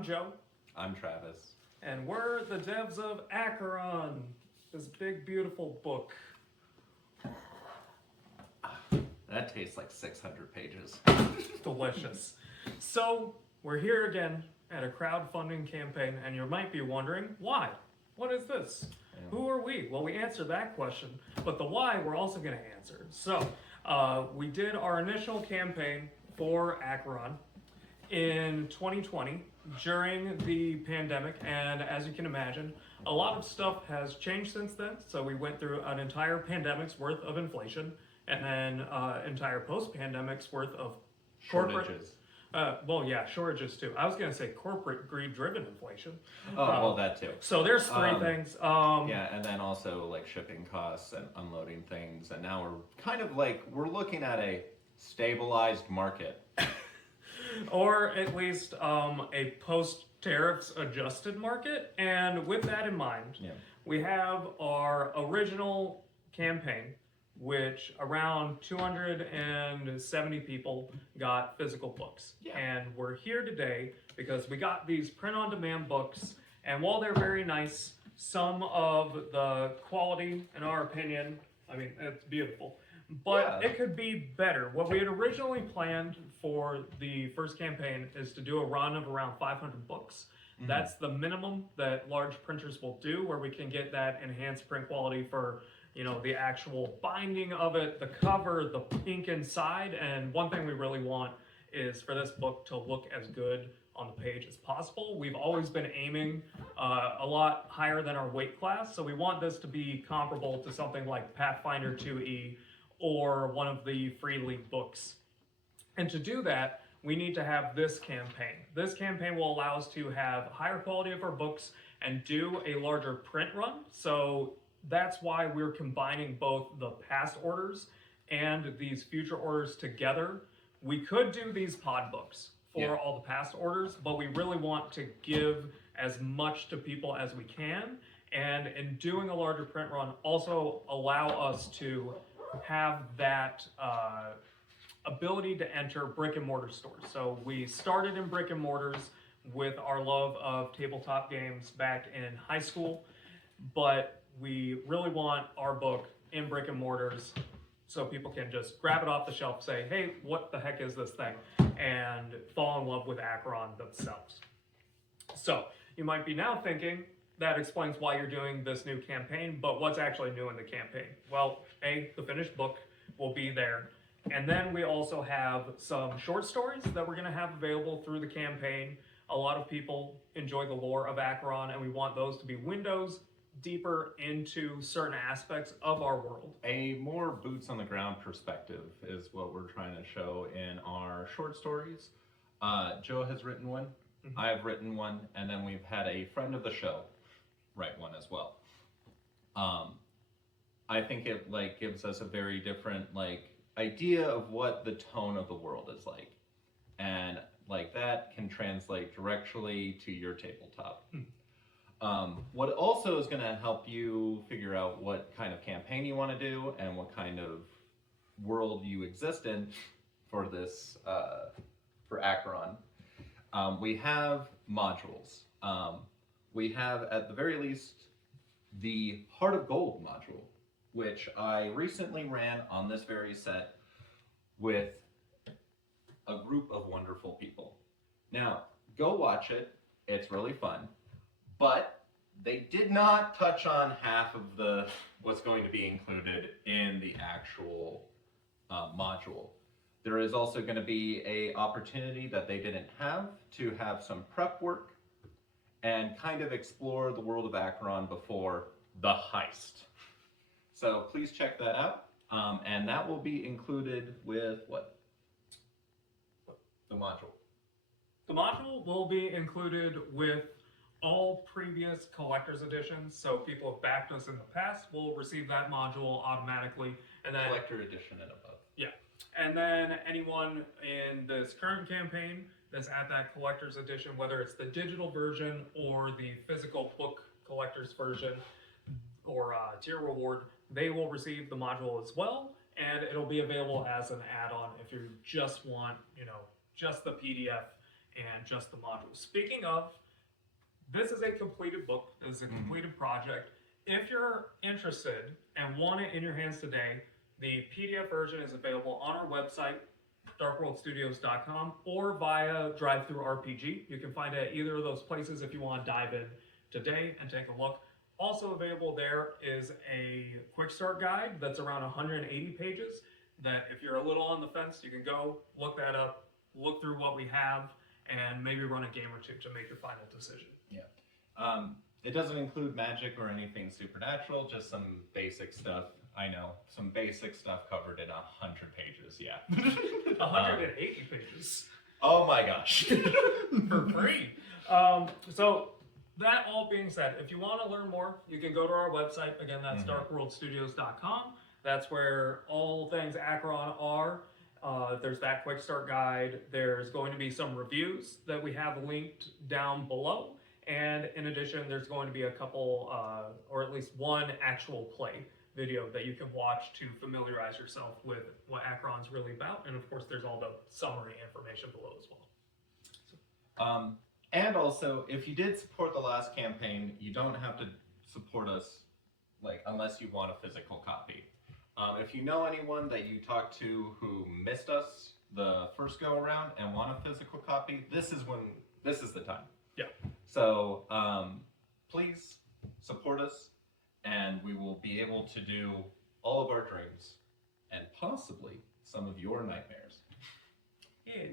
I'm Joe. I'm Travis. And we're the devs of Acheron, this big, beautiful book. That tastes like 600 pages. Delicious. So, we're here again at a crowdfunding campaign, and you might be wondering, why? What is this? Yeah. Who are we? Well, we answered that question, but the why we're also going to answer. So, we did our initial campaign for Acheron in 2020 during the pandemic, and as you can imagine, a lot of stuff has changed since then. So we went through an entire pandemic's worth of inflation, and then entire post-pandemic's worth of shortages. Shortages too. I was going to say corporate greed-driven inflation. Well, that too. So there's three things. And then also like shipping costs and unloading things, and now we're kind of like, we're looking at a stabilized market. Or at least a post-tariffs adjusted market. And with that in mind, we have our original campaign, which around 270 people got physical books. Yeah. And we're here today because we got these print-on-demand books, and while they're very nice, some of the quality, in our opinion, I mean, it's beautiful, but it could be better. What we had originally planned for the first campaign is to do a run of around 500 books. Mm-hmm. That's the minimum that large printers will do, where we can get that enhanced print quality for, you know, the actual binding of it, the cover, the ink inside. And one thing we really want is for this book to look as good on the page as possible. We've always been aiming a lot higher than our weight class, so we want this to be comparable to something like Pathfinder 2E or one of the free league books. And to do that, we need to have this campaign. This campaign will allow us to have higher quality of our books and do a larger print run. So that's why we're combining both the past orders and these future orders together. We could do these pod books for all the past orders, but we really want to give as much to people as we can. And in doing a larger print run, also allow us to have that ability to enter brick and mortar stores. So we started in brick and mortars with our love of tabletop games back in high school, but we really want our book in brick and mortars so people can just grab it off the shelf, say, hey, what the heck is this thing? And fall in love with Acheron themselves. So you might be now thinking, that explains why you're doing this new campaign, but what's actually new in the campaign? Well, the finished book will be there. And then we also have some short stories that we're gonna have available through the campaign. A lot of people enjoy the lore of Acheron, and we want those to be windows deeper into certain aspects of our world. A more boots on the ground perspective is what we're trying to show in our short stories. Joe has written one, I have written one, and then we've had a friend of the show write one as well. I think it gives us a very different idea of what the tone of the world is like, and that can translate directly to your tabletop. What also is going to help you figure out what kind of campaign you want to do and what kind of world you exist in for this, for Acheron. We have modules. We have, at the very least, the Heart of Gold module, which I recently ran on this very set with a group of wonderful people. Now, go watch it. It's really fun. But they did not touch on half of what's going to be included in the actual module. There is also going to be an opportunity that they didn't have to have some prep work and kind of explore the world of Acheron before the heist. So please check that out. And that will be included with what? The module. The module will be included with all previous collector's editions, so people have backed us in the past will receive that module automatically. And then collector edition and above. Yeah. And then anyone in this current campaign that's at that collector's edition, whether it's the digital version or the physical book collector's version or tier reward, they will receive the module as well, and it'll be available as an add-on if you just want, just the PDF and just the modules. Speaking of, this is a completed book. This is a completed project. If you're interested and want it in your hands today, the PDF version is available on our website, darkworldstudios.com, or via DriveThruRPG. You can find it at either of those places if you want to dive in today and take a look. Also available there is a quick start guide that's around 180 pages that if you're a little on the fence, you can go look that up, look through what we have, and maybe run a game or two to make your final decision. Yeah. It doesn't include magic or anything supernatural, just some basic stuff. I know, some basic stuff covered in 100 pages, yeah. 180 pages. Oh my gosh. For free. So that all being said, if you want to learn more, you can go to our website. Again, that's darkworldstudios.com. That's where all things Acheron are. There's that quick start guide. There's going to be some reviews that we have linked down below. And in addition, there's going to be a couple, or at least one actual play video that you can watch to familiarize yourself with what Acheron's really about. And of course, there's all the summary information below as well. And also, if you did support the last campaign, you don't have to support us, like, unless you want a physical copy. If you know anyone that you talked to who missed us the first go around and want a physical copy, this is the time. Yeah. So please support us, and we will be able to do all of our dreams and possibly some of your nightmares. Yeah.